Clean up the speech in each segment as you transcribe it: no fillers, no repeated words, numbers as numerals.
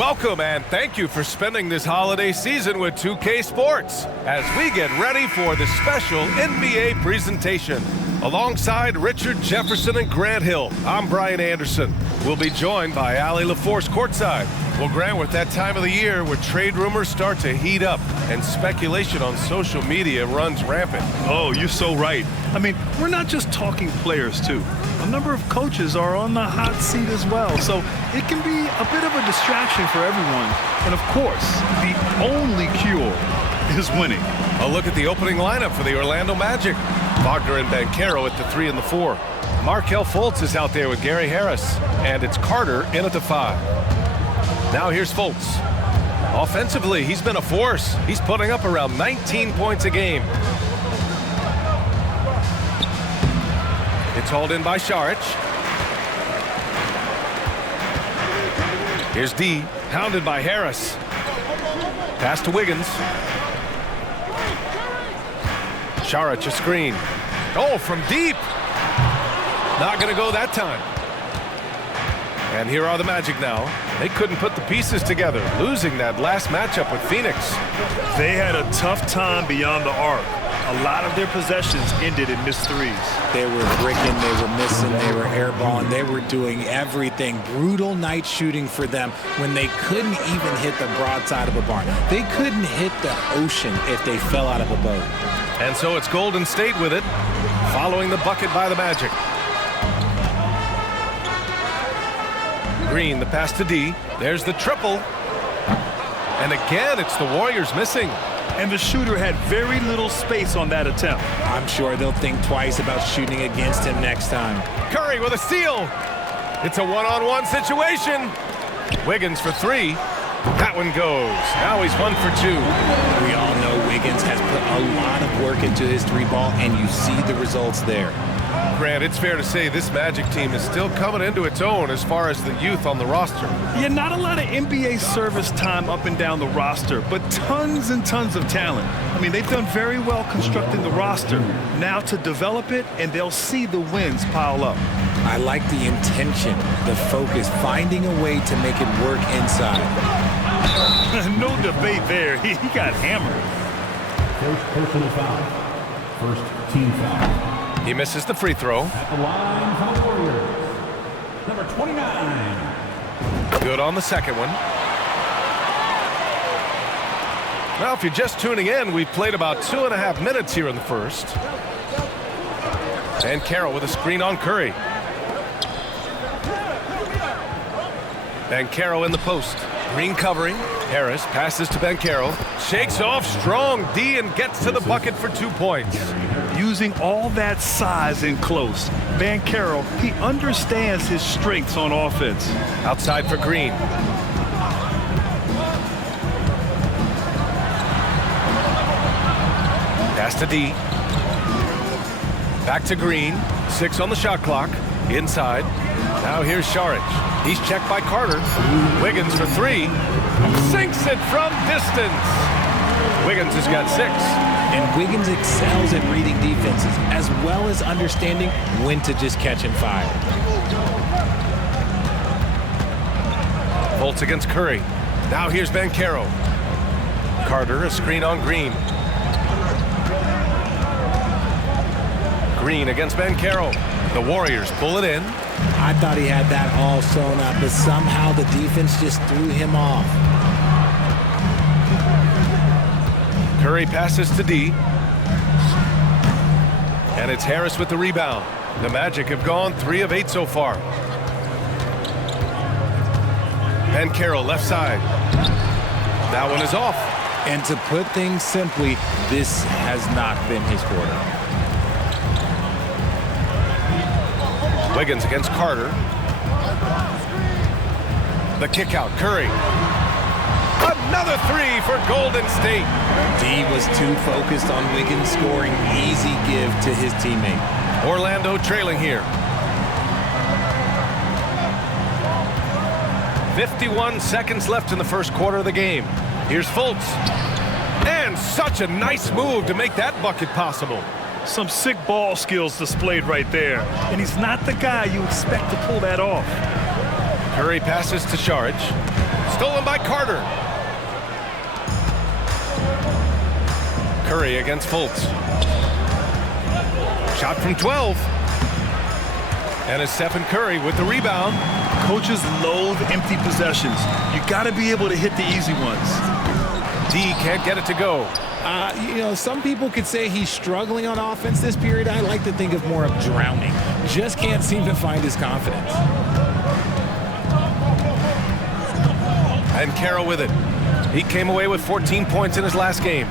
Welcome and thank you for spending this holiday season with 2K Sports as we get ready for the special NBA presentation. Alongside Richard Jefferson and Grant Hill, I'm Brian Anderson. We'll be joined by Allie LaForce courtside. Well, Grant, we're at that time of the year where trade rumors start to heat up and speculation on social media runs rampant. Oh, you're so right. I mean, we're not just talking players, too. A number of coaches are on the hot seat as well, so it can be a bit of a distraction for everyone. And, of course, the only cure is winning. A look at the opening lineup for the Orlando Magic. Wagner and Banchero at the 3 and the 4. Markelle Fultz is out there with Gary Harris, and it's Carter in at the 5. Now here's Fultz. Offensively, he's been a force. He's putting up around 19 points a game. It's hauled in by Saric. Here's D, pounded by Harris. Pass to Wiggins. Saric a screen. Oh, from deep. Not going to go that time. And here are the Magic now. They couldn't put the pieces together, losing that last matchup with Phoenix. They had a tough time beyond the arc. A lot of their possessions ended in missed threes. They were bricking, they were missing, they were airballing, they were doing everything. Brutal night shooting for them when they couldn't even hit the broadside of a barn. They couldn't hit the ocean if they fell out of a boat. And so it's Golden State with it, following the bucket by the Magic. Green, the pass to D. There's the triple. And again, it's the Warriors missing. And the shooter had very little space on that attempt. I'm sure they'll think twice about shooting against him next time. Curry with a steal. It's a one-on-one situation. Wiggins for 3. That one goes. Now he's 1 for 2. We all know Wiggins has put a lot of work into his 3-ball, and you see the results there. Grant, it's fair to say this Magic team is still coming into its own as far as the youth on the roster. Yeah, not a lot of NBA service time up and down the roster, but tons and tons of talent. I mean, they've done very well constructing the roster. Now to develop it, and they'll see the wins pile up. I like the intention, the focus, finding a way to make it work inside. No debate there. He got hammered. First personal foul. First team foul. He misses the free throw. At the line for the Warriors, number 29. Good on the second one. Now, if you're just tuning in, we've played about 2.5 minutes here in the first. And Carroll with a screen on Curry. Banchero in the post. Green covering. Harris passes to Banchero. Shakes off strong D and gets to the bucket for 2 points. Using all that size in close, Banchero, he understands his strengths on offense. Outside for Green. Pass to D. Back to Green. 6 on the shot clock. Inside. Now here's Saric. He's checked by Carter. Wiggins for 3. Sinks it from distance. Wiggins has got 6. And Wiggins excels at reading defenses, as well as understanding when to just catch and fire. Fultz against Curry. Now here's Banchero. Carter, a screen on Green. Green against Banchero. The Warriors pull it in. I thought he had that all sewn up, but somehow the defense just threw him off. Curry passes to D. And it's Harris with the rebound. The Magic have gone 3 of 8 so far. Banchero left side. That one is off. And to put things simply, this has not been his quarter. Wiggins against Carter. The kick out, Curry. Another 3 for Golden State. D was too focused on Wiggins scoring. Easy give to his teammate. Orlando trailing here. 51 seconds left in the first quarter of the game. Here's Fultz. And such a nice move to make that bucket possible. Some sick ball skills displayed right there. And he's not the guy you expect to pull that off. Curry passes to Saric. Stolen by Carter. Curry against Fultz. Shot from 12. And it's Stephen Curry with the rebound. Coaches loathe empty possessions. You got to be able to hit the easy ones. D can't get it to go. You know, some people could say he's struggling on offense this period. I like to think of more of drowning. Just can't seem to find his confidence. And Carroll with it. He came away with 14 points in his last game.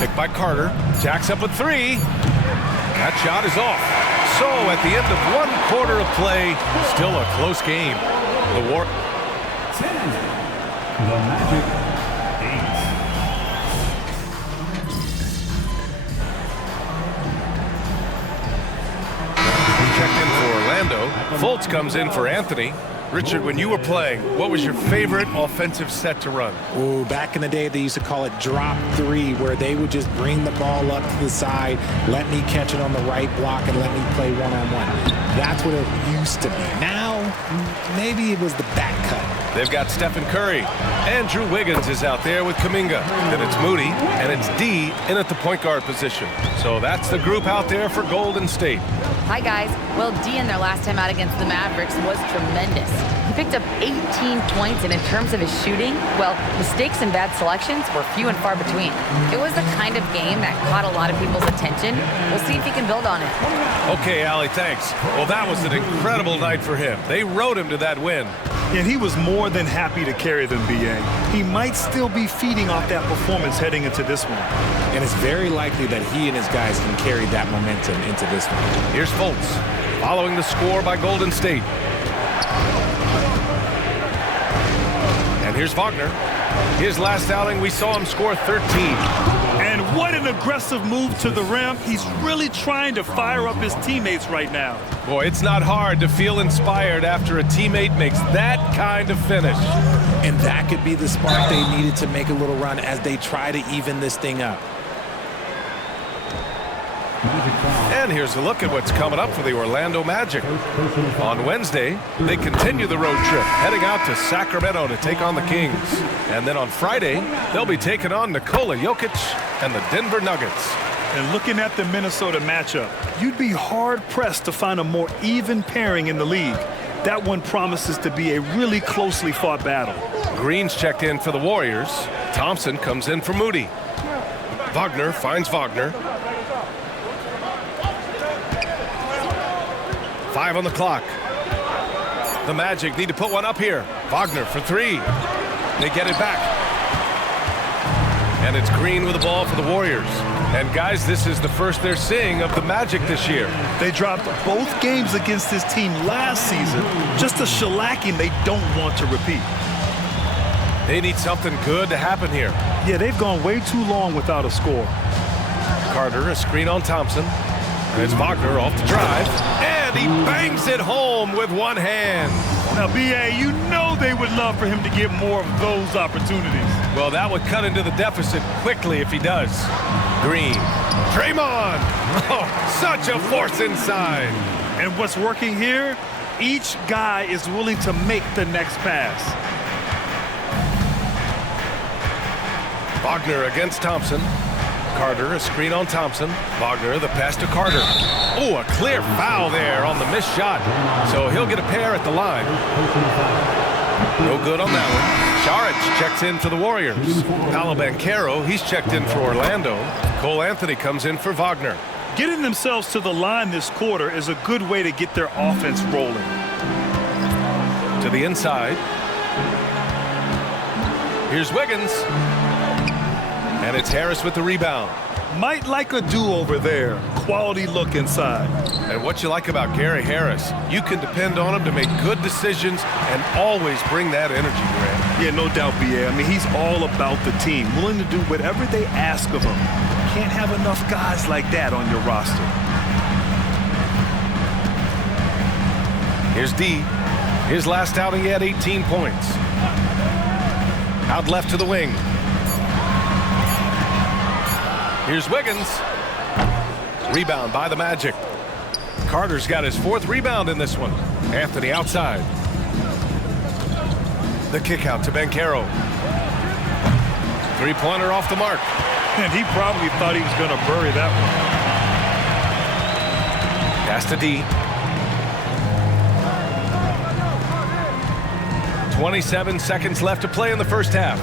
Picked by Carter. Jacks up a three. That shot is off. So at the end of 1 quarter of play, still a close game. The 10. The Magic 8. Checked in for Orlando. Fultz comes in for Anthony. Richard, when you were playing, what was your favorite offensive set to run? Ooh, back in the day, they used to call it drop three, where they would just bring the ball up to the side, let me catch it on the right block, and let me play one-on-one. That's what it used to be. Now, maybe it was the back cut. They've got Stephen Curry. Andrew Wiggins is out there with Kuminga. Then it's Moody, and it's D in at the point guard position. So that's the group out there for Golden State. Hi, guys. Well, D in their last time out against the Mavericks was tremendous. He picked up 18 points, and in terms of his shooting, well, mistakes and bad selections were few and far between. It was the kind of game that caught a lot of people's attention. We'll see if he can build on it. Okay, Allie, thanks. Well, that was an incredible night for him. They rode him to that win. And he was more than happy to carry them, B.A. He might still be feeding off that performance heading into this one. And it's very likely that he and his guys can carry that momentum into this one. Here's Fultz, following the score by Golden State. And here's Wagner. His last outing, we saw him score 13. And what an aggressive move to the rim. He's really trying to fire up his teammates right now. Boy, it's not hard to feel inspired after a teammate makes that kind of finish. And that could be the spark they needed to make a little run as they try to even this thing up. And here's a look at what's coming up for the Orlando Magic. On Wednesday, they continue the road trip, heading out to Sacramento to take on the Kings. And then on Friday, they'll be taking on Nikola Jokic and the Denver Nuggets. And looking at the Minnesota matchup, you'd be hard-pressed to find a more even pairing in the league. That one promises to be a really closely fought battle. Green's checked in for the Warriors. Thompson comes in for Moody. Wagner finds Wagner. 5 on the clock. The Magic need to put one up here. Wagner for 3. They get it back. And it's Green with the ball for the Warriors. And guys, this is the first they're seeing of the Magic this year. They dropped both games against this team last season. Just a shellacking they don't want to repeat. They need something good to happen here. Yeah, they've gone way too long without a score. Carter, a screen on Thompson. And it's Wagner off the drive. And he bangs it home with one hand. Now, B.A., you know they would love for him to get more of those opportunities. Well, that would cut into the deficit quickly if he does. Green. Draymond. Oh, such a force inside. And what's working here? Each guy is willing to make the next pass. Wagner against Thompson. Carter, a screen on Thompson. Wagner, the pass to Carter. Oh, a clear foul there on the missed shot. So he'll get a pair at the line. No good on that one. Saric checks in for the Warriors. Paolo Banchero, he's checked in for Orlando. Cole Anthony comes in for Wagner. Getting themselves to the line this quarter is a good way to get their offense rolling. To the inside. Here's Wiggins. And it's Harris with the rebound. Might like a do-over there. Quality look inside. And what you like about Gary Harris, you can depend on him to make good decisions and always bring that energy, Grant. Yeah, no doubt, B.A. I mean, he's all about the team, willing to do whatever they ask of him. Can't have enough guys like that on your roster. Here's D. His last outing, he had 18 points. Out left to the wing. Here's Wiggins. Rebound by the Magic. Carter's got his 4th rebound in this one. Anthony outside. The kick out to Mycareer. Three-pointer off the mark. And he probably thought he was going to bury that one. Pass to D. 27 seconds left to play in the first half.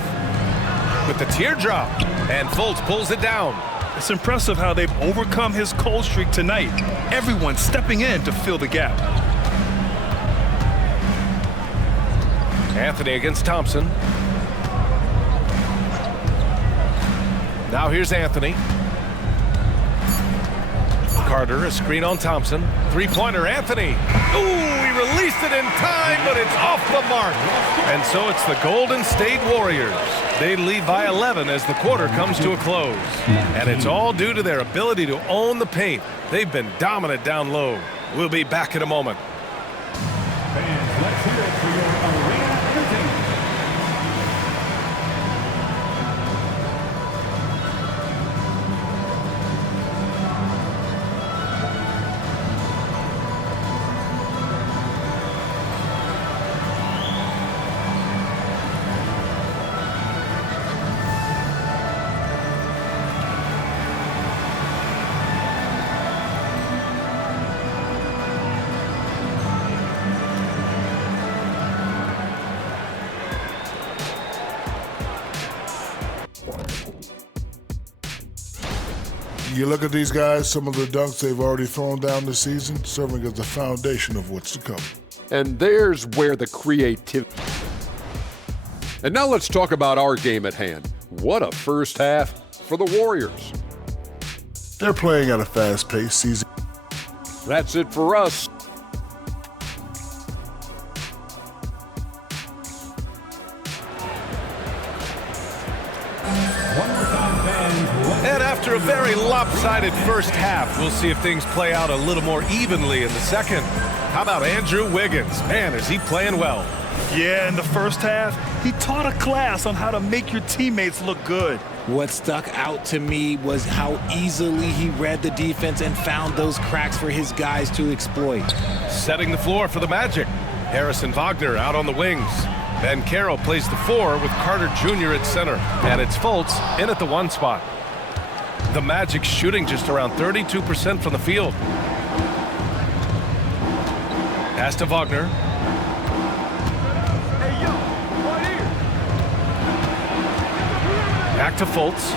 With the teardrop, and Fultz pulls it down. It's impressive how they've overcome his cold streak tonight. Everyone stepping in to fill the gap. Anthony against Thompson. Now here's Anthony. Carter, a screen on Thompson. Three-pointer, Anthony. Ooh, he released it in time, but it's off the mark. And so it's the Golden State Warriors. They lead by 11 as the quarter comes to a close. And it's all due to their ability to own the paint. They've been dominant down low. We'll be back in a moment. Fans, let's hear it for your arena entertainment. You look at these guys, some of the dunks they've already thrown down this season, serving as the foundation of what's to come. And there's where the creativity. And now let's talk about our game at hand. What a first half for the Warriors. They're playing at a fast pace season. That's it for us. And after a very lopsided first half, we'll see if things play out a little more evenly in the second. How about Andrew Wiggins? Man, is he playing well. Yeah, in the first half, he taught a class on how to make your teammates look good. What stuck out to me was how easily he read the defense and found those cracks for his guys to exploit. Setting the floor for the Magic. Harrison Wagner out on the wings. Mycareer plays the 4 with Carter Jr. at center. And it's Fultz in at the 1 spot. The Magic shooting just around 32% from the field. Pass to Wagner. Back to Fultz.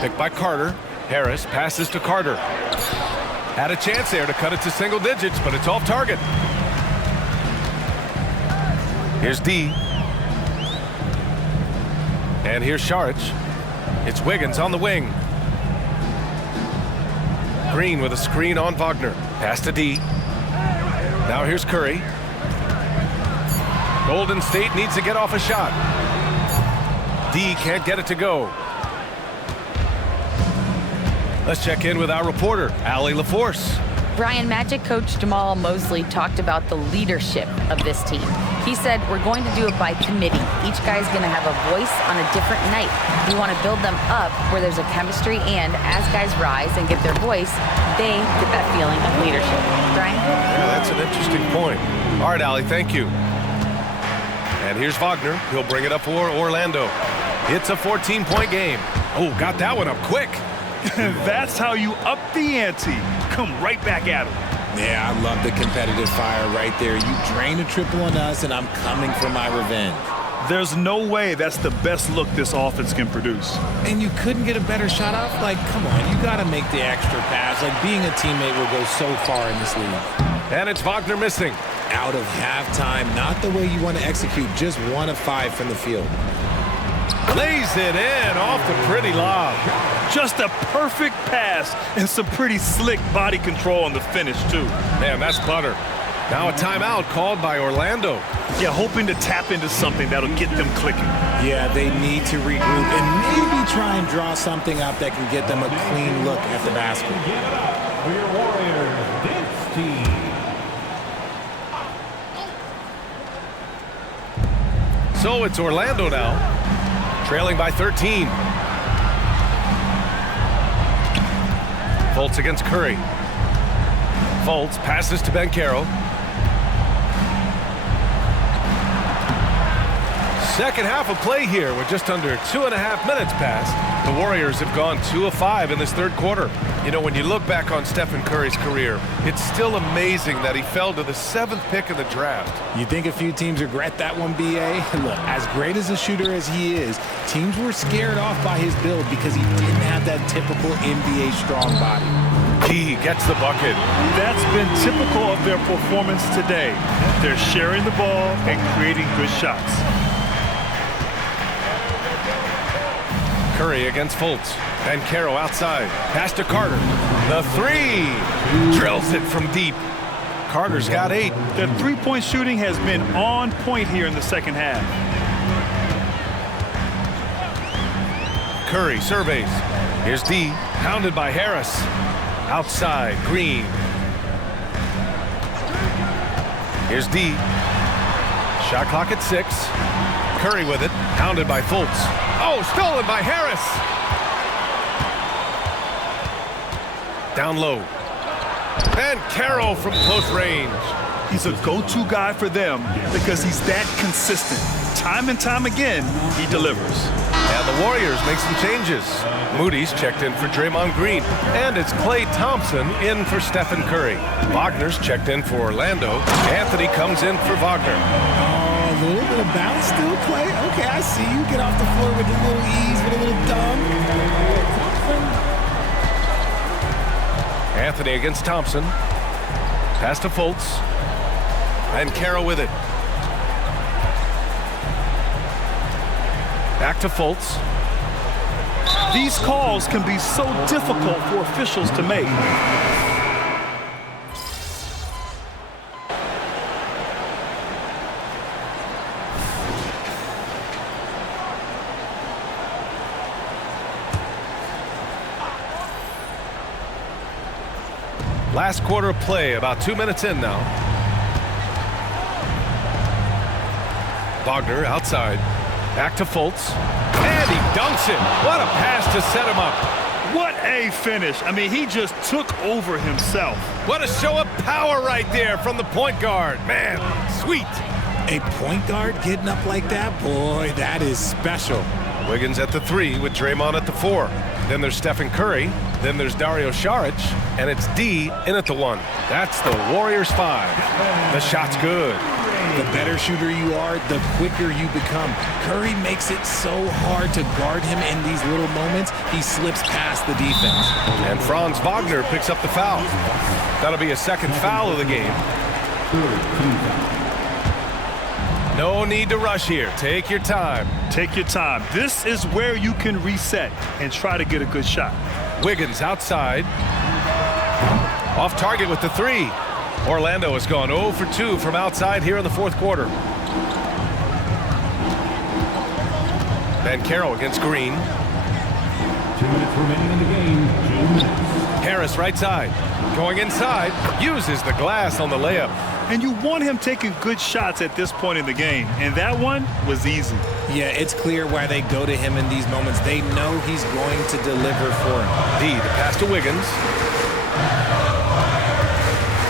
Picked by Carter. Harris passes to Carter. Had a chance there to cut it to single digits, but it's off target. Here's D. And here's Saric. It's Wiggins on the wing. Green with a screen on Wagner. Pass to D. Now here's Curry. Golden State needs to get off a shot. D can't get it to go. Let's check in with our reporter, Allie LaForce. Brian, Magic coach Jamal Mosley talked about the leadership of this team. He said, we're going to do it by committee. Each guy's going to have a voice on a different night. We want to build them up where there's a chemistry, and as guys rise and get their voice, they get that feeling of leadership. Brian? Yeah, that's an interesting point. All right, Allie, thank you. And here's Wagner. He'll bring it up for Orlando. It's a 14-point game. Oh, got that one up quick. That's how you up the ante. Come right back at him. Yeah, I love the competitive fire right there. You drain a triple on us, and I'm coming for my revenge. There's no way that's the best look this offense can produce. And you couldn't get a better shot off? Like, come on, you got to make the extra pass. Like, being a teammate will go so far in this league. And it's Wagner missing. Out of halftime, not the way you want to execute, just 1 of 5 from the field. Lays it in off the pretty lob. Just a perfect pass and some pretty slick body control on the finish, too. Man, that's butter. Now a timeout called by Orlando. Yeah, hoping to tap into something that'll get them clicking. Yeah, they need to regroup and maybe try and draw something up that can get them a clean look at the basket. Give it up for your Warriors dance team. So it's Orlando now, trailing by 13. Fultz against Curry. Fultz passes to Mycareer. Second half of play here with just under 2.5 minutes passed. The Warriors have gone 2 of 5 in this third quarter. You know, when you look back on Stephen Curry's career, it's still amazing that he fell to the 7th pick in the draft. You think a few teams regret that one, B.A.? Look, as great as a shooter as he is, teams were scared off by his build because he didn't have that typical NBA strong body. He gets the bucket. That's been typical of their performance today. They're sharing the ball and creating good shots. Curry against Fultz. Mycareer outside. Pass to Carter. The three. Drills it from deep. Carter's got 8. Their three-point shooting has been on point here in the second half. Curry surveys. Here's D. Pounded by Harris. Outside. Green. Here's D. Shot clock at 6. Curry with it. Pounded by Fultz. Oh, stolen by Harris. Down low. And Mycareer from close range. He's a go-to guy for them because he's that consistent. Time and time again, he delivers. And the Warriors make some changes. Moody's checked in for Draymond Green. And it's Klay Thompson in for Stephen Curry. Wagner's checked in for Orlando. Anthony comes in for Wagner. A little bit of bounce still, Klay. Okay, I see you. Get off the floor with a little ease, with a little dunk. Anthony against Thompson. Pass to Fultz. And Mycareer with it. Back to Fultz. These calls can be so difficult for officials to make. Last quarter of play, about 2 minutes in now. Wagner outside. Back to Fultz. And he dunks it. What a pass to set him up. What a finish. I mean, he just took over himself. What a show of power right there from the point guard. Man, sweet. A point guard getting up like that? Boy, that is special. Wiggins at the 3 with Draymond at the 4. Then there's Stephen Curry. Then there's Dario Saric. And it's D in at the 1. That's the Warriors 5. The shot's good. The better shooter you are, the quicker you become. Curry makes it so hard to guard him in these little moments. He slips past the defense. And Franz Wagner picks up the foul. That'll be a second foul of the game. No need to rush here. Take your time. Take your time. This is where you can reset and try to get a good shot. Wiggins outside. Off target with the 3. Orlando has gone 0 for 2 from outside here in the fourth quarter. Mycareer against Green. 2 minutes remaining in the game. 2 minutes. Harris right side. Going inside. Uses the glass on the layup. And you want him taking good shots at this point in the game. And that one was easy. Yeah, it's clear why they go to him in these moments. They know he's going to deliver for him. D, the pass to Wiggins.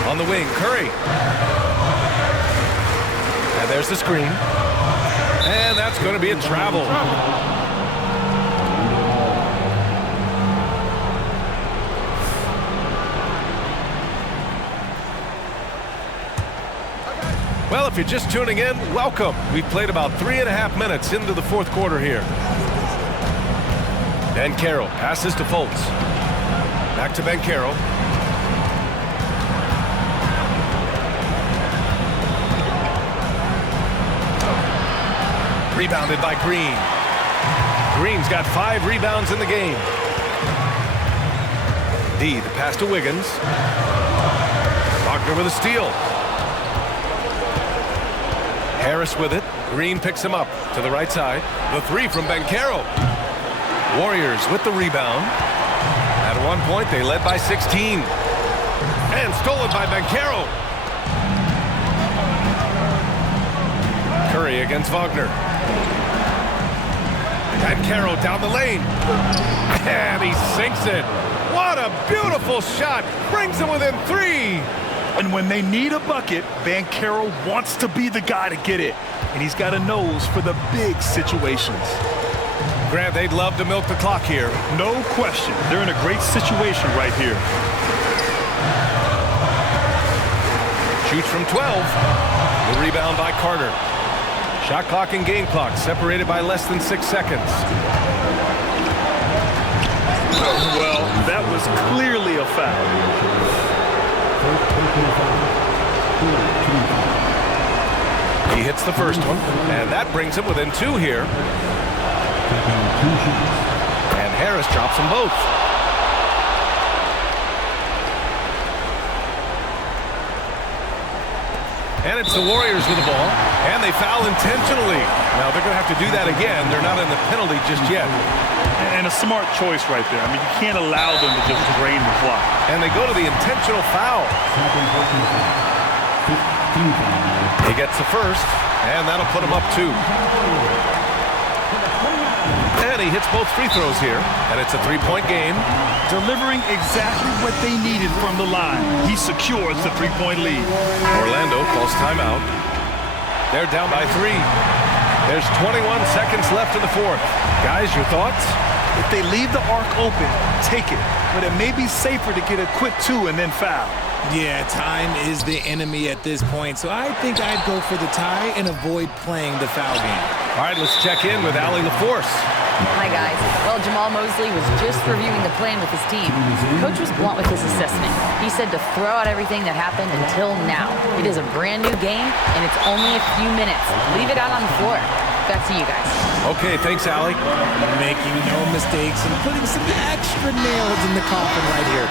On the wing, Curry. And there's the screen. And that's going to be a travel. Well, if you're just tuning in, welcome. We've played about 3.5 minutes into the fourth quarter here. Mycareer passes to Fultz. Back to Mycareer. Rebounded by Green. Green's got 5 rebounds in the game. D, the pass to Wiggins. Wagner with a steal. Harris with it. Green picks him up to the right side. The 3 from Mycareer. Warriors with the rebound. At one point, they led by 16. And stolen by Mycareer. Curry against Wagner. Mycareer down the lane. And he sinks it. What a beautiful shot. Brings him within 3. And when they need a bucket, Mycareer wants to be the guy to get it. And he's got a nose for the big situations. Grant, they'd love to milk the clock here. No question. They're in a great situation right here. Shoots from 12. The rebound by Carter. Shot clock and game clock separated by less than 6 seconds. Well, that was clearly a foul. He hits the first one, and that brings him within 2 here. And Harris drops them both. And it's the Warriors with the ball, and they foul intentionally. Now they're going to have to do that again. They're not in the penalty just yet. And a smart choice right there. I mean, you can't allow them to just drain the clock. And they go to the intentional foul. He gets the first, and that'll put him up 2. And he hits both free throws here, and it's a 3-point game. Delivering exactly what they needed from the line. He secures the 3-point lead. Orlando calls timeout. They're down by 3. There's 21 seconds left in the fourth. Guys, your thoughts? If they leave the arc open, take it. But it may be safer to get a quick 2 and then foul. Yeah, time is the enemy at this point, so I think I'd go for the tie and avoid playing the foul game. All right, let's check in with Allie LaForce. Hi, guys. Well, Jamal Mosley was just reviewing the plan with his team. Coach was blunt with his assessment. He said to throw out everything that happened until now. It is a brand new game, and it's only a few minutes. Leave it out on the floor. Back to you guys. Okay, thanks, Allie. Making no mistakes and putting some extra nails in the coffin right here.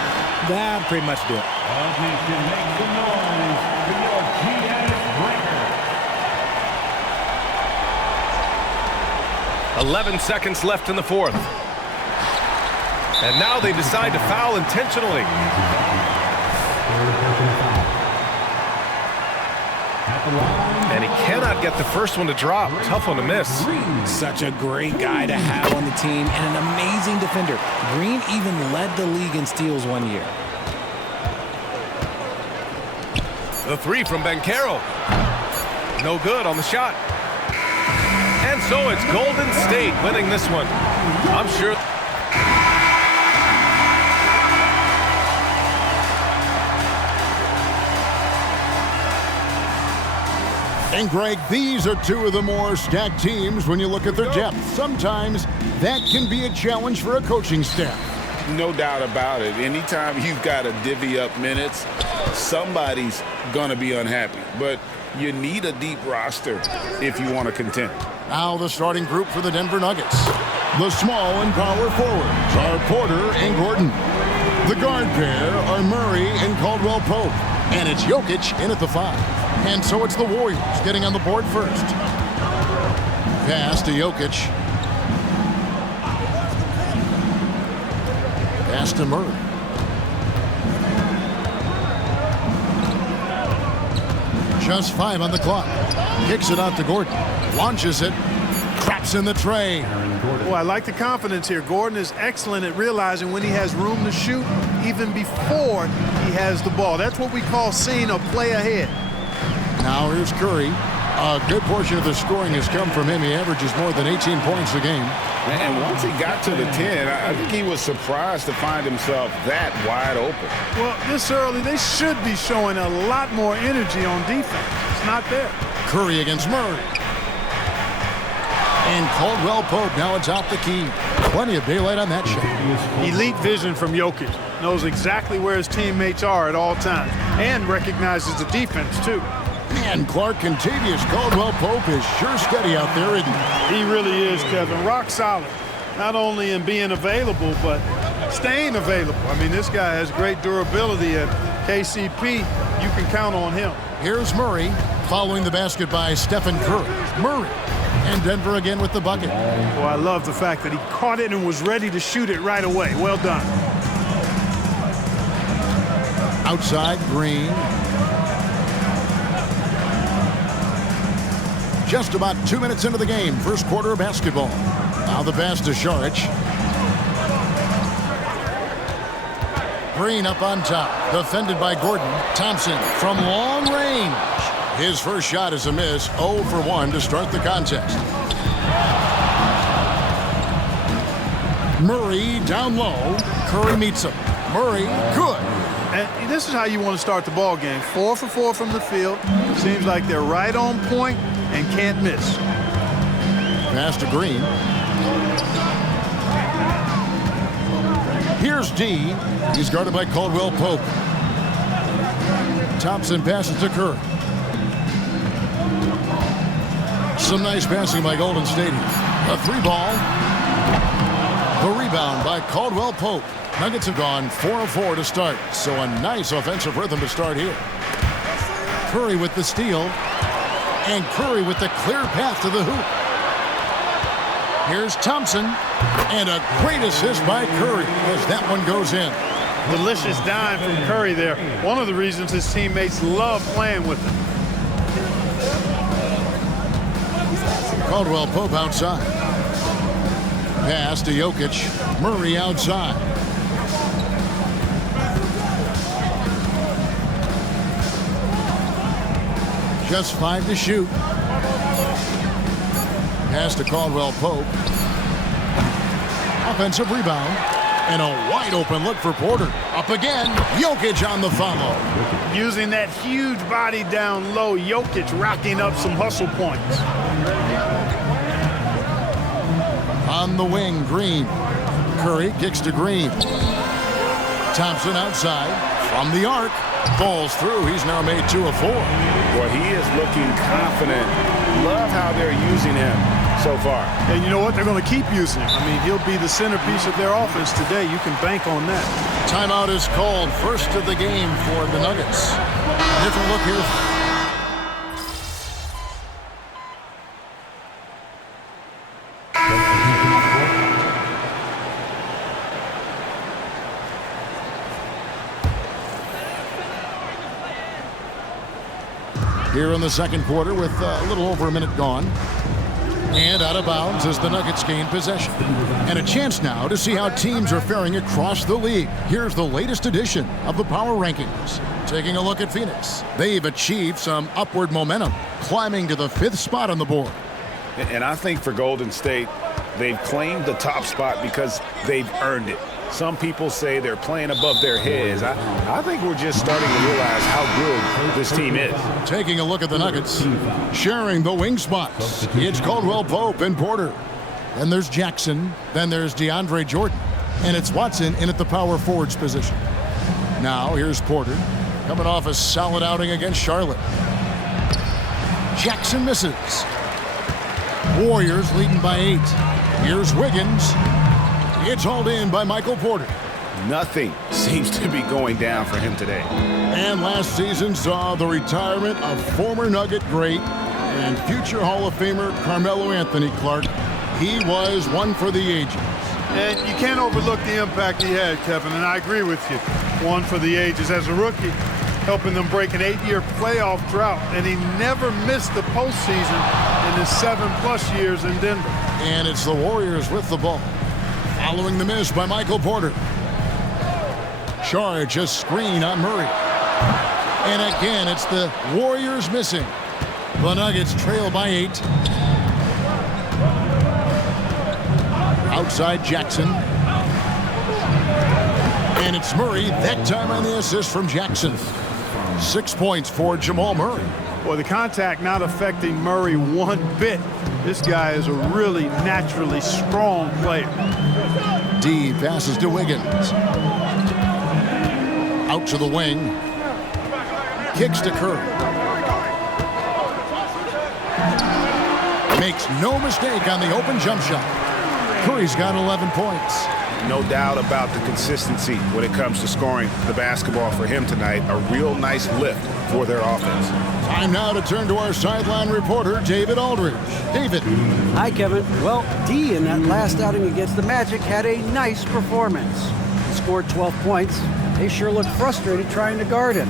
That pretty much do it. Attention, make some noise for your GS breaker. 11 seconds left in the fourth. And now they decide to foul intentionally. And he cannot get the first one to drop. Tough one to miss. Such a great guy to have on the team and an amazing defender. Green even led the league in steals one year. The 3 from Mycareer. No good on the shot. And so it's Golden State winning this one. I'm sure. And Greg, these are 2 of the more stacked teams when you look at their depth. Sometimes that can be a challenge for a coaching staff. No doubt about it. Anytime you've got to divvy up minutes, somebody's going to be unhappy. But you need a deep roster if you want to contend. Now the starting group for the Denver Nuggets. The small and power forwards are Porter and Gordon. The guard pair are Murray and Caldwell Pope. And it's Jokic in at the 5. And so it's the Warriors getting on the board first. Pass to Jokic. Pass to Murray. Just 5 on the clock. Kicks it out to Gordon. Launches it. Traps in the tray. Well, I like the confidence here. Gordon is excellent at realizing when he has room to shoot even before he has the ball. That's what we call seeing a play ahead. Now here's Curry. A good portion of the scoring has come from him. He averages more than 18 points a game. And once he got to the 10, I think he was surprised to find himself that wide open. Well, this early, they should be showing a lot more energy on defense. It's not there. Curry against Murray. And Caldwell Pope, now it's out the key. Plenty of daylight on that shot. Elite vision from Jokic. Knows exactly where his teammates are at all times. And recognizes the defense, too. And Clark Contavious Caldwell Pope is sure steady out there, isn't he? He really is, Kevin. Rock solid. Not only in being available, but staying available. I mean, this guy has great durability at KCP. You can count on him. Here's Murray following the basket by Stephen Curry. Murray. And Denver again with the bucket. Well, I love the fact that he caught it and was ready to shoot it right away. Well done. Outside, Green. Just about 2 minutes into the game, first quarter of basketball. Now the pass to Šarić. Green up on top. Defended by Gordon. Thompson from long range. His first shot is a miss. 0 for 1 to start the contest. Murray down low. Curry meets him. Murray, good. And this is how you want to start the ball game. 4 for 4 from the field. Seems like they're right on point and can't miss. Pass to Green. Here's D. He's guarded by Caldwell Pope. Thompson passes to Curry. Some nice passing by Golden State. A 3-ball. The rebound by Caldwell Pope. Nuggets have gone 4 of 4 to start, so a nice offensive rhythm to start here. Curry with the steal, and Curry with the clear path to the hoop. Here's Thompson, and a great assist by Curry as that one goes in. Delicious dime from Curry there. One of the reasons his teammates love playing with him. Caldwell Pope outside. Pass to Jokic. Murray outside. Just 5 to shoot. Pass to Caldwell Pope. Offensive rebound. And a wide open look for Porter. Up again. Jokic on the follow. Using that huge body down low, Jokic racking up some hustle points. On the wing, Green. Curry kicks to Green. Thompson outside. From the arc. Falls through. He's now made 2 of 4. Boy, he is looking confident. Love how they're using him so far. And you know what? They're going to keep using him. I mean, he'll be the centerpiece of their offense today. You can bank on that. Timeout is called. First of the game for the Nuggets. Different look here. Here in the second quarter with a little over a minute gone. And out of bounds as the Nuggets gain possession. And a chance now to see how teams are faring across the league. Here's the latest edition of the Power Rankings. Taking a look at Phoenix. They've achieved some upward momentum, climbing to the 5th spot on the board. And I think for Golden State, they've claimed the top spot because they've earned it. Some people say they're playing above their heads. I think we're just starting to realize how good this team is. Taking a look at the Nuggets, sharing the wing spots. It's Caldwell Pope and Porter. Then there's Jackson. Then there's DeAndre Jordan. And it's Watson in at the power forwards position. Now here's Porter, coming off a solid outing against Charlotte. Jackson misses. Warriors leading by 8. Here's Wiggins. It's hauled in by Michael Porter. Nothing seems to be going down for him today. And last season saw the retirement of former Nugget great and future Hall of Famer Carmelo Anthony Clark. He was one for the ages. And you can't overlook the impact he had, Kevin, and I agree with you. One for the ages. As a rookie, helping them break an 8-year playoff drought, and he never missed the postseason in his 7+ years in Denver. And it's the Warriors with the ball. Following the miss by Michael Porter. Charge a screen on Murray. And again, it's the Warriors missing. The Nuggets trail by 8. Outside Jackson. And it's Murray, that time on the assist from Jackson. 6 points for Jamal Murray. Well, the contact not affecting Murray one bit. This guy is a really naturally strong player. D passes to Wiggins. Out to the wing. Kicks to Curry. Makes no mistake on the open jump shot. Curry's got 11 points. No doubt about the consistency when it comes to scoring the basketball for him tonight. A real nice lift for their offense. Time now to turn to our sideline reporter, David Aldridge. David. Hi, Kevin. Well, D in that last outing against the Magic had a nice performance. He scored 12 points. They sure looked frustrated trying to guard him,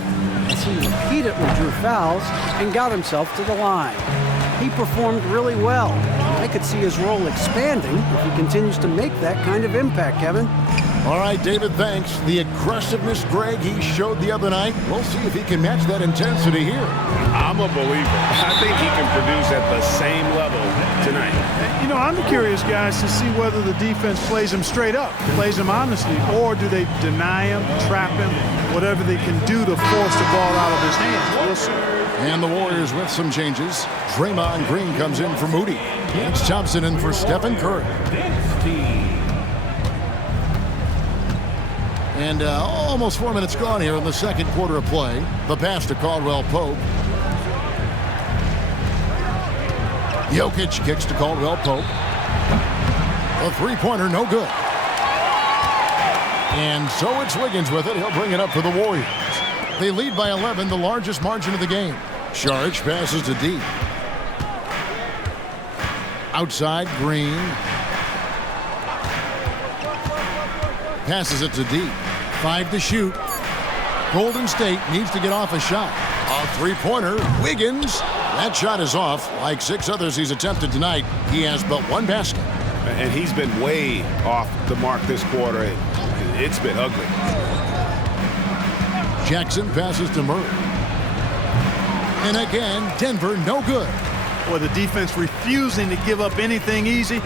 as he repeatedly drew fouls and got himself to the line. He performed really well. I could see his role expanding if he continues to make that kind of impact, Kevin. All right, David, thanks. The aggressiveness, Greg, he showed the other night. We'll see if he can match that intensity here. I'm a believer. I think he can produce at the same level tonight. You know, I'm curious, guys, to see whether the defense plays him straight up, plays him honestly, or do they deny him, trap him, whatever they can do to force the ball out of his hands. We'll see. And the Warriors with some changes. Draymond Green comes in for Moody. It's Thompson in for Stephen Curry. And almost 4 minutes gone here in the second quarter of play. The pass to Caldwell Pope. Jokic kicks to Caldwell Pope. A three-pointer, no good. And so it's Wiggins with it. He'll bring it up for the Warriors. They lead by 11, the largest margin of the game. Saric passes to D. Outside, Green. Passes it to D. 5 to shoot. Golden State needs to get off a shot. A three-pointer. Wiggins. That shot is off. Like 6 others he's attempted tonight, he has but 1 basket. And he's been way off the mark this quarter. It's been ugly. Jackson passes to Murray. And again, Denver no good. Boy, the defense refusing to give up anything easy.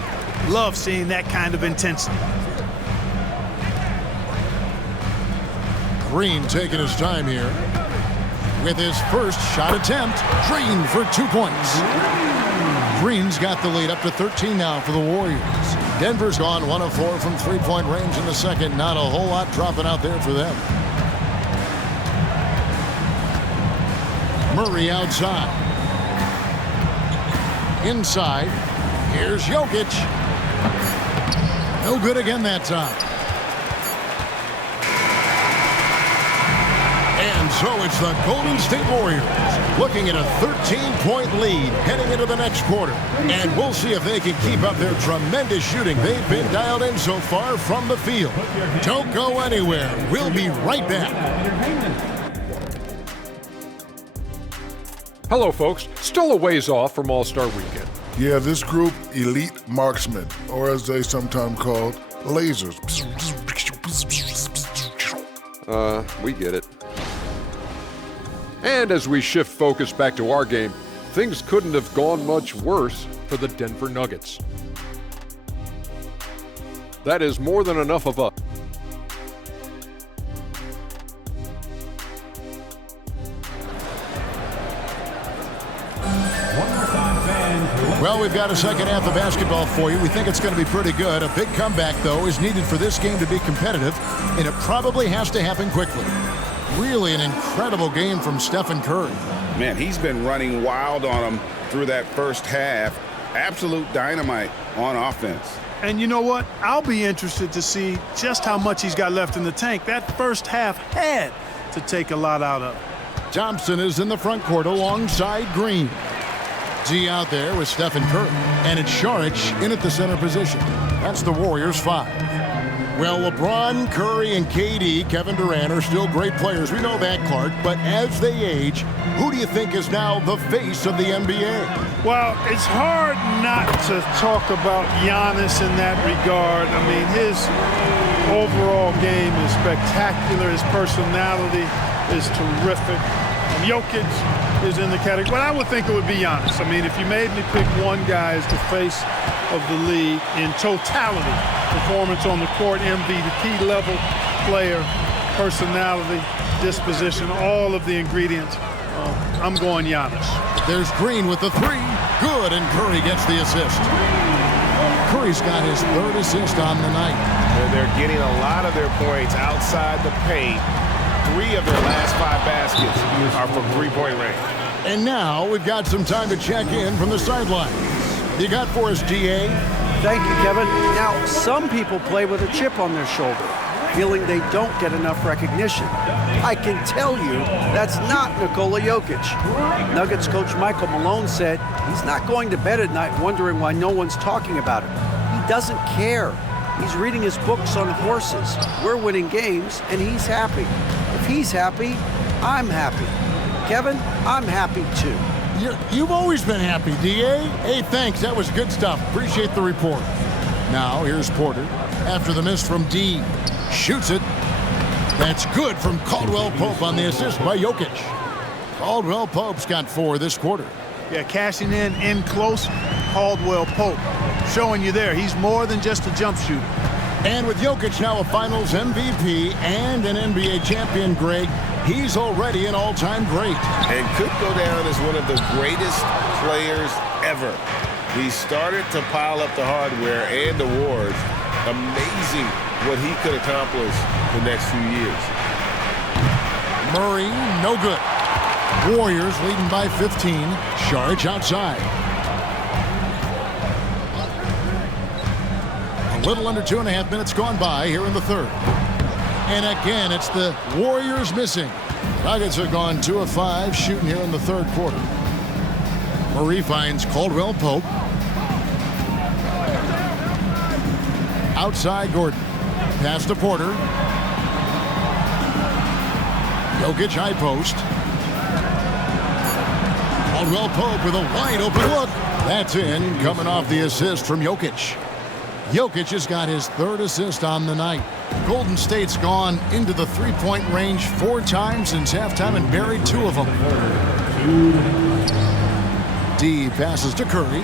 Love seeing that kind of intensity. Green taking his time here. With his first shot attempt, Green for 2 points. Green's got the lead up to 13 now for the Warriors. Denver's gone 1 of 4 from three-point range in the second. Not a whole lot dropping out there for them. Murray outside. Inside. Here's Jokic. No good again that time. And so it's the Golden State Warriors looking at a 13-point lead heading into the next quarter. And we'll see if they can keep up their tremendous shooting. They've been dialed in so far from the field. Don't go anywhere. We'll be right back. Hello, folks. Still a ways off from All-Star Weekend. Yeah, this group, elite marksmen, or as they sometimes called, lasers. We get it. And as we shift focus back to our game, things couldn't have gone much worse for the Denver Nuggets. That is more than enough of a Well, we've got a second half of basketball for you. We think it's going to be pretty good. A big comeback, though, is needed for this game to be competitive, and it probably has to happen quickly. Really an incredible game from Stephen Curry. Man, he's been running wild on him through that first half. Absolute dynamite on offense. And you know what? I'll be interested to see just how much he's got left in the tank. That first half had to take a lot out of. Thompson is in the front court alongside Green. Z out there with Stephen Curry. And it's Saric in at the center position. That's the Warriors 5. Well, LeBron, Curry, and KD, Kevin Durant, are still great players. We know that, Clark. But as they age, who do you think is now the face of the NBA? Well, it's hard not to talk about Giannis in that regard. I mean, his overall game is spectacular. His personality is terrific. Jokic is in the category. Well, I would think it would be Giannis. I mean, if you made me pick one guy as the face of the league in totality, performance on the court, MVP level player, personality, disposition, all of the ingredients, I'm going Giannis. There's Green with the three. Good, and Curry gets the assist. Curry's got his third assist on the night. They're getting a lot of their points outside the paint. 3 of their last 5 baskets are from three-point range. And now we've got some time to check in from the sidelines. You got for us, DA? Thank you, Kevin. Now, some people play with a chip on their shoulder, feeling they don't get enough recognition. I can tell you that's not Nikola Jokic. Nuggets coach Michael Malone said he's not going to bed at night wondering why no one's talking about him. He doesn't care. He's reading his books on horses. We're winning games, and he's happy. If he's happy, I'm happy. Kevin, I'm happy too. You've always been happy, DA. Hey, thanks. That was good stuff. Appreciate the report. Now, here's Porter. after the miss from D. Shoots it. That's good from Caldwell Pope on the assist by Jokic. Caldwell Pope's got 4 this quarter. Yeah, cashing in close. Caldwell Pope showing you there. He's more than just a jump shooter. And with Jokic now a Finals MVP and an NBA champion, Greg, he's already an all-time great. And could go down as one of the greatest players ever. He started to pile up the hardware and awards. Amazing what he could accomplish the next few years. Murray, no good. Warriors leading by 15. Saric outside. A little under 2.5 minutes gone by here in the third. And again, it's the Warriors missing. Nuggets are gone 2 of 5 shooting here in the third quarter. Murray finds Caldwell Pope. Outside Gordon. Pass to Porter. Jokic high post. Caldwell Pope with a wide open look. That's in, coming off the assist from Jokic. Jokic has got his 3rd assist on the night. Golden State's gone into the three-point range 4 times since halftime and buried 2 of them. D passes to Curry.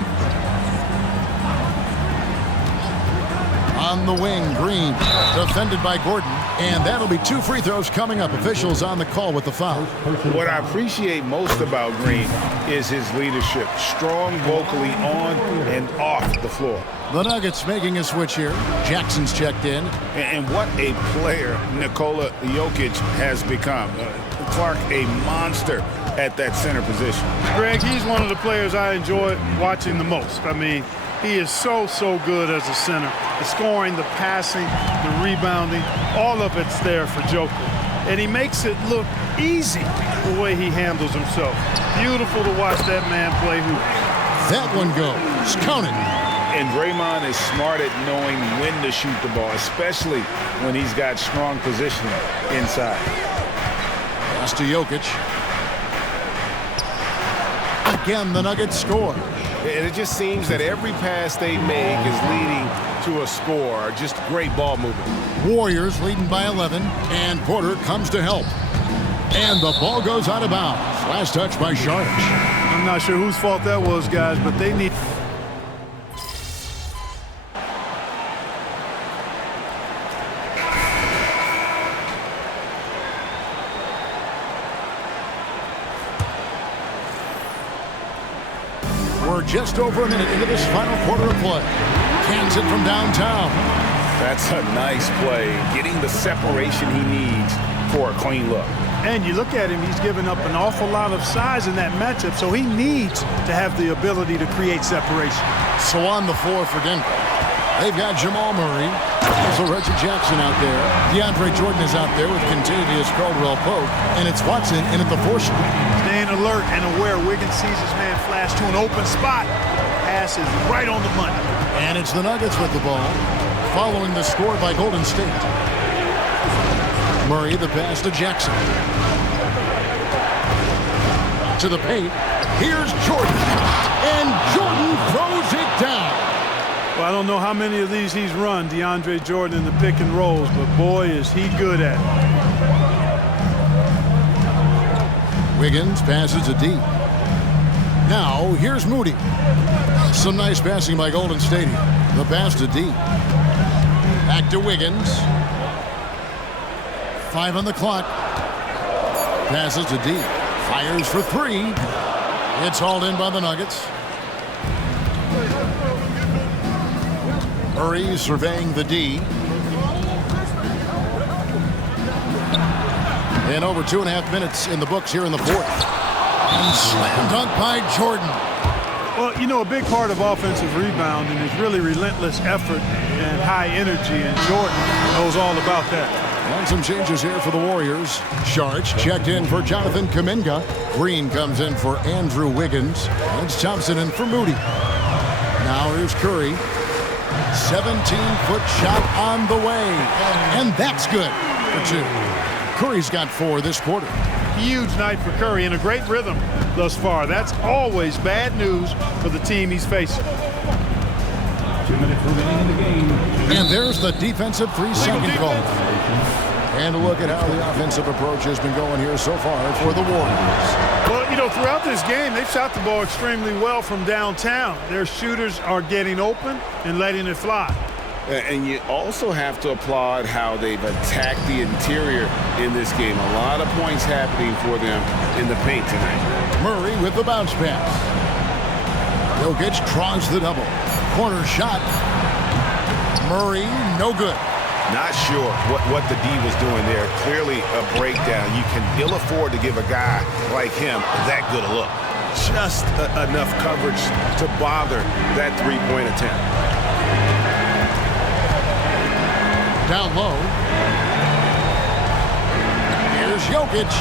On the wing, Green, defended by Gordon. And that'll be 2 free throws coming up. Officials on the call with the foul. What I appreciate most about Green is his leadership. Strong vocally on and off the floor. The Nuggets making a switch here. Jackson's checked in. And what a player Nikola Jokic has become. Clark, a monster at that center position. Greg, he's one of the players I enjoy watching the most. I mean, he is so good as a center. The scoring, the passing, the rebounding, all of it's there for Joker. And he makes it look easy the way he handles himself. Beautiful to watch that man play hoop. That one goes. Count it. And Draymond is smart at knowing when to shoot the ball, especially when he's got strong positioning inside. Pass to Jokic. Again, the Nuggets score. And it just seems that every pass they make is leading to a score. Just great ball movement. Warriors leading by 11, and Porter comes to help. And the ball goes out of bounds. Last touch by Saric. I'm not sure whose fault that was, guys, but they need... We're just over a minute into this final quarter of play. Cans it from downtown. That's a nice play, getting the separation he needs for a clean look. And you look at him, he's given up an awful lot of size in that matchup, so he needs to have the ability to create separation. So on the floor for Denver, they've got Jamal Murray. Also Reggie Jackson out there. DeAndre Jordan is out there with Contavious Caldwell Pope. And it's Watson in at the 4 spot. Staying alert and aware. Wiggins sees his man flash to an open spot. Pass is right on the money. And it's the Nuggets with the ball, following the score by Golden State. Murray, the pass to Jackson. To the paint. Here's Jordan. And Jordan throws it down. Well, I don't know how many of these he's run, DeAndre Jordan in the pick and rolls, but boy, is he good at it. Wiggins passes to D. Now, here's Moody. Some nice passing by Golden State. The pass to D. Back to Wiggins. 5 on the clock. Passes to D. Fires for 3. It's hauled in by the Nuggets. Murray surveying the D. And over 2.5 minutes in the books here in the fourth. And slam dunk by Jordan. Well, you know, a big part of offensive rebounding is really relentless effort and high energy, and Jordan knows all about that. And some changes here for the Warriors. Saric checked in for Jonathan Kuminga. Green comes in for Andrew Wiggins. And it's Thompson in for Moody. Now here's Curry. 17-foot shot on the way. And that's good for 2. Curry's got 4 this quarter. Huge night for Curry and a great rhythm thus far. That's always bad news for the team he's facing. minutes remaining in the game. And there's the defensive 3-second call. And a look at how the offensive approach has been going here so far for the Warriors. Well, you know, throughout this game, they've shot the ball extremely well from downtown. Their shooters are getting open and letting it fly. And you also have to applaud how they've attacked the interior in this game. A lot of points happening for them in the paint tonight. Murray with the bounce pass. Jokic tries the double. Corner shot. Murray, no good. Not sure what the D was doing there. Clearly a breakdown. You can ill afford to give a guy like him that good a look. Just enough coverage to bother that three-point attempt. Down low. Here's Jokic.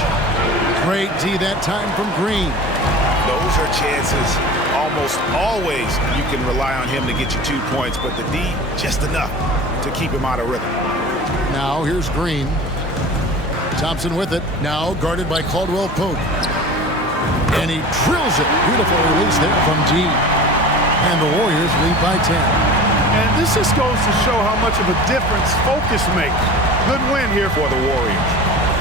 Great D that time from Green. Those are chances. Almost always you can rely on him to get you 2 points, but the D, just enough to keep him out of rhythm. Now here's Green. Thompson with it. Now guarded by Caldwell Pope. And he drills it. Beautiful release there from D. And the Warriors lead by 10. And this just goes to show how much of a difference focus makes. Good win here for the Warriors.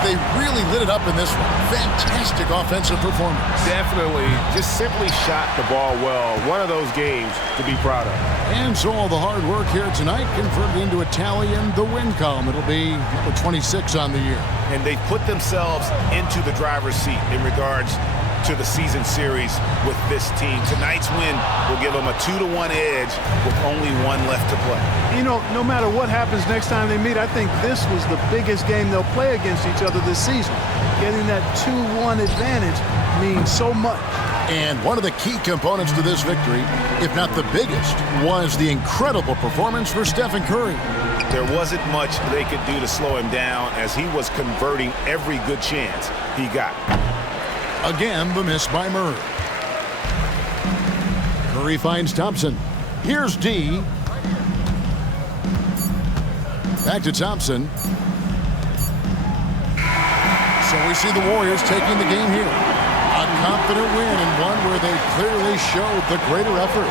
They really lit it up in this one. Fantastic offensive performance. Definitely just simply shot the ball well. One of those games to be proud of. And so all the hard work here tonight converted into a tally in the win column. It'll be number 26 on the year. And they put themselves into the driver's seat in regards to the season series with this team. Tonight's win will give them a 2-1 edge with only one left to play. You know, no matter what happens next time they meet, I think this was the biggest game they'll play against each other this season. Getting that 2-1 advantage means so much. And one of the key components to this victory, if not the biggest, was the incredible performance for Stephen Curry. There wasn't much they could do to slow him down as he was converting every good chance he got. Again, the miss by Murray. Murray finds Thompson. Here's D. Back to Thompson. So we see the Warriors taking the game here. A confident win and one where they clearly showed the greater effort.